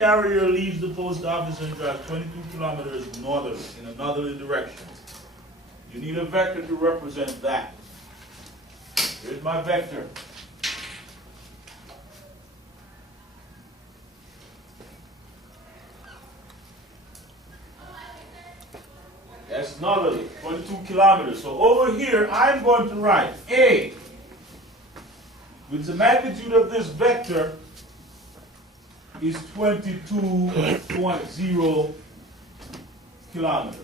Carrier leaves the post office and drives 22 kilometers northerly in a northerly direction. You need a vector to represent that. Here's my vector. That's northerly, 22 kilometers. So over here, I'm going to write A, with the magnitude of this vector, is 22.0 kilometers.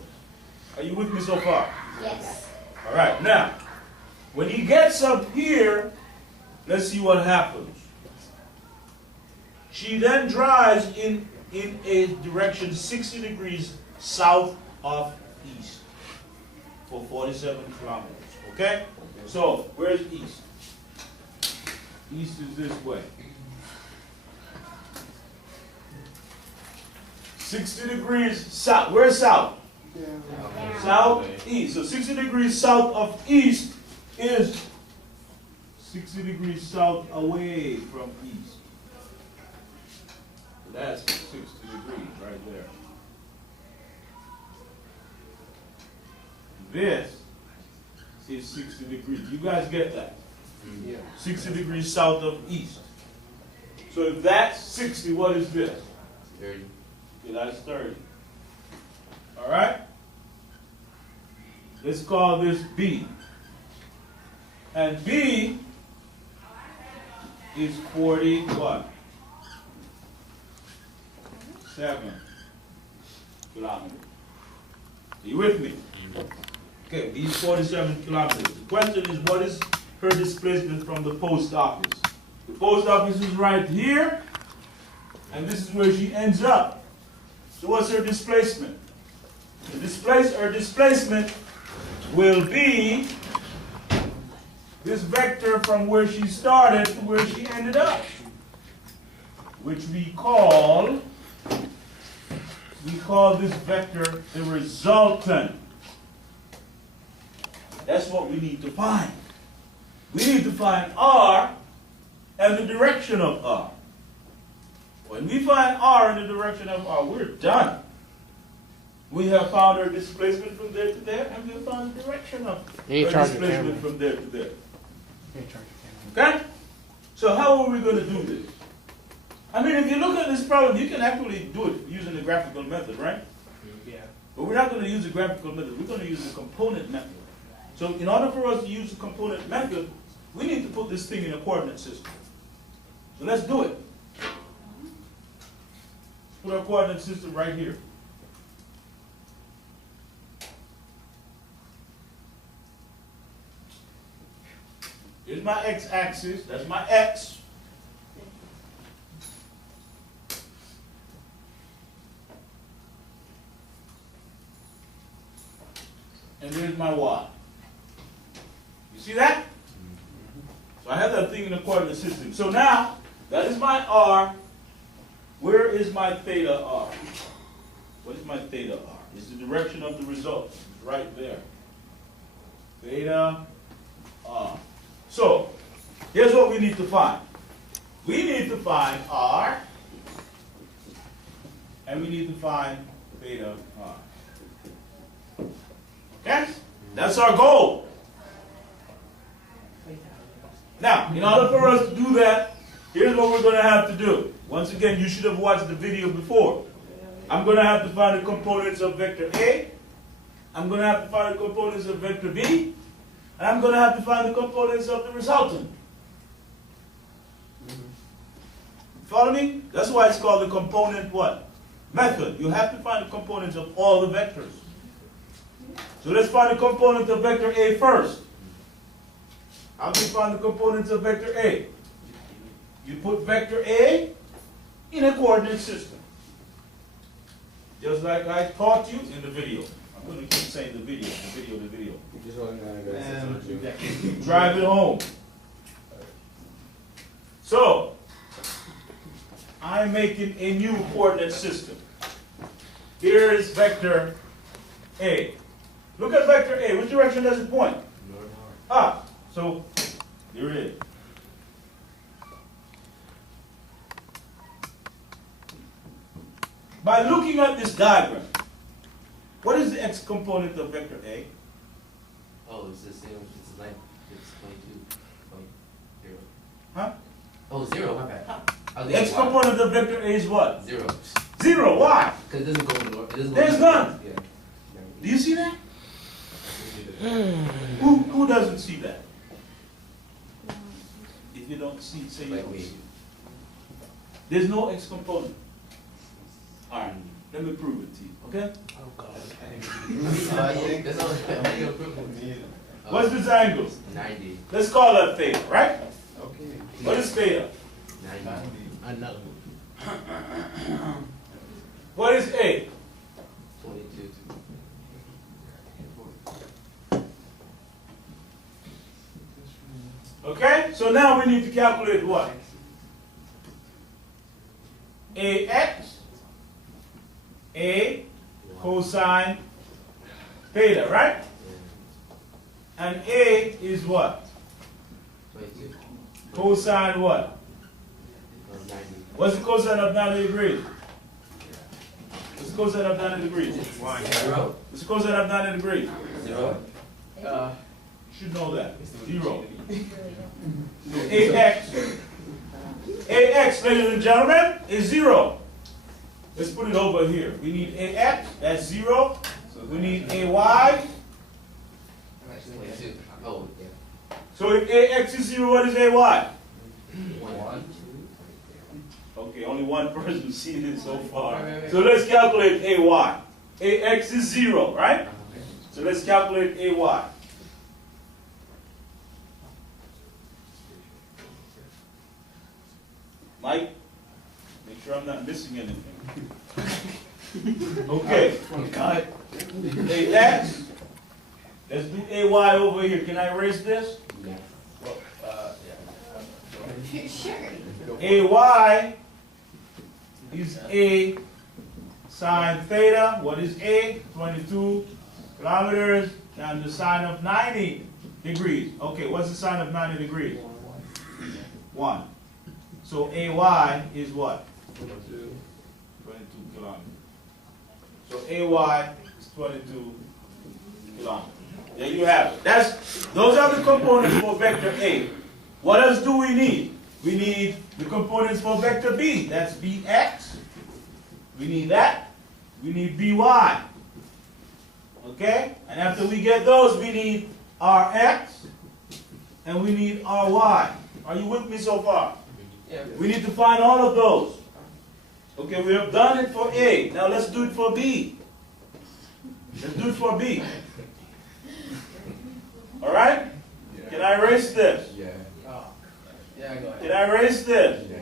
Are you with me so far? Yes. All right, now, when he gets up here, let's see what happens. She then drives in a direction 60 degrees south of east for 47 kilometers, okay? So, where's east? East is this way. 60 degrees south. Where's south? Yeah. Southeast. So 60 degrees south of east is 60 degrees south away from east. So that's 60 degrees right there. This is 60 degrees. You guys get that? Yeah. 60 degrees south of east. So if that's 60, what is this? 30. Okay, that's 30. All right? Let's call this B. And B is 40 what? 7 kilometers. Are you with me? Okay, B is 47 kilometers. The question is, what is her displacement from the post office? The post office is right here, and this is where she ends up. So what's her displacement? Her displacement will be this vector from where she started to where she ended up, which we call this vector the resultant. That's what we need to find. We need to find R and the direction of R. When we find R in the direction of R, we're done. We have found our displacement from there to there, and we have found the direction of our displacement from there to there. Okay? So how are we going to do this? I mean, if you look at this problem, you can actually do it using the graphical method, right? Yeah. But we're not going to use the graphical method. We're going to use the component method. So in order for us to use the component method, we need to put this thing in a coordinate system. So let's do it. Put our coordinate system right here. Here's my x-axis. That's my x. And here's my y. You see that? So I have that thing in the coordinate system. So now, that is my r. Where is my theta r? What is my theta r? It's the direction of the result. It's right there. Theta r. So, here's what we need to find. We need to find r, and we need to find theta r. Okay? That's our goal. Now, in order for us to do that, here's what we're going to have to do. Once again, you should have watched the video before. I'm going to have to find the components of vector A. I'm going to have to find the components of vector B. And I'm going to have to find the components of the resultant. Follow me? That's why it's called the component what? Method. You have to find the components of all the vectors. So let's find the component of vector A first. How do you find the components of vector A? You put vector A in a coordinate system. Just like I taught you in the video. I'm going to keep saying the video. Drive it home. So, I'm making a new coordinate system. Here is vector A. Look at vector A. Which direction does it point? Up. So, here it is. by looking at this diagram, what is the x component of vector A? Oh, it's the same, it's like, it's 22.0. Huh? Oh, 0, my bad. Oh, The x component of vector A is what? 0. 0. Why? Because it doesn't go in the, it doesn't go There's in the- none. Yeah. Do you see that? Who doesn't see that? If you don't see it, say you Like don't me. see it. There's no x component. Alright, let me prove it to you, okay? Oh, God. I think that's all, I think it'll prove it. What's this angle? 90. Let's call that theta, right? Okay. What is theta? 90. Another. What is A? 22. Okay, so now we need to calculate what? AX, A cosine theta, right? And A is what? 22. Cosine what? 90. What's the cosine of 90 degrees? What's the cosine of 90 degrees? 0. What's the cosine of 90 degrees? 0. You should know that. 0. So AX, ladies and gentlemen, is 0. Let's put it over here. We need AX, that's 0. We need AY. 22. Oh, yeah. So if AX is 0, what is AY? 1. Okay, only one person sees it so far. So let's calculate AY. AX is 0, right? So let's calculate AY. Mike, make sure I'm not missing anything. Okay. AX. Let's do AY over here. Can I erase this? Yeah. Sure. AY is A sine theta. What is A? 22 kilometers times the sine of 90 degrees. Okay, what's the sine of 90 degrees? 1. So AY is what? 22 kilometers. So AY is 22 kilometers. There you have it. Those are the components for vector A. What else do we need? We need the components for vector B. That's Bx. We need that. We need By. Okay? And after we get those, we need Rx and we need Ry. Are you with me so far? Yeah. We need to find all of those. Okay, we have done it for A. Now let's do it for B. Let's do it for B. All right? Can I erase this? Yeah. Yeah, go ahead. Can I erase this? Yeah.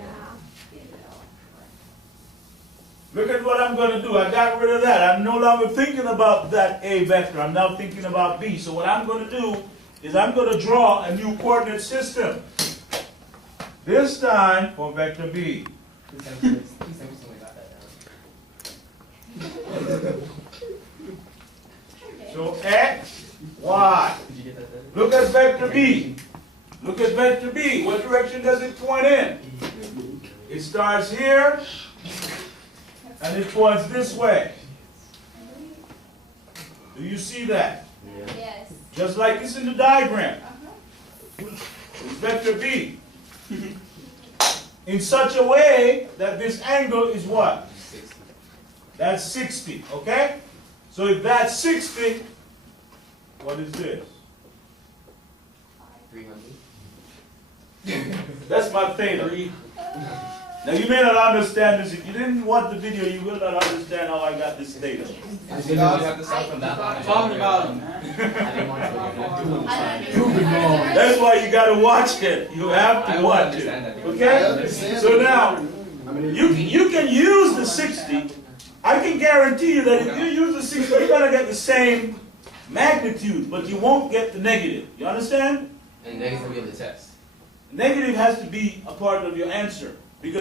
Look at what I'm going to do. I got rid of that. I'm no longer thinking about that A vector. I'm now thinking about B. So what I'm going to do is I'm going to draw a new coordinate system. This time for vector B. So X, Y. Look at vector B. Look at vector B. What direction does it point in? It starts here and it points this way. Do you see that? Yes. Just like this in the diagram. It's vector B. In such a way that this angle is what? 60. That's 60, okay? So if that's 60, what is this? 300. That's my theta. Now you may not understand this. If you didn't watch the video, you will not understand how I got this theta. You have to start from that line. Talking about him, I didn't want to. That's why you got to watch it. You have to watch it. Okay? So now, you can use the 60. I can guarantee you that if you use the 60, you're going to get the same magnitude, but you won't get the negative. You understand? And negative will be on the test. Negative has to be a part of your answer.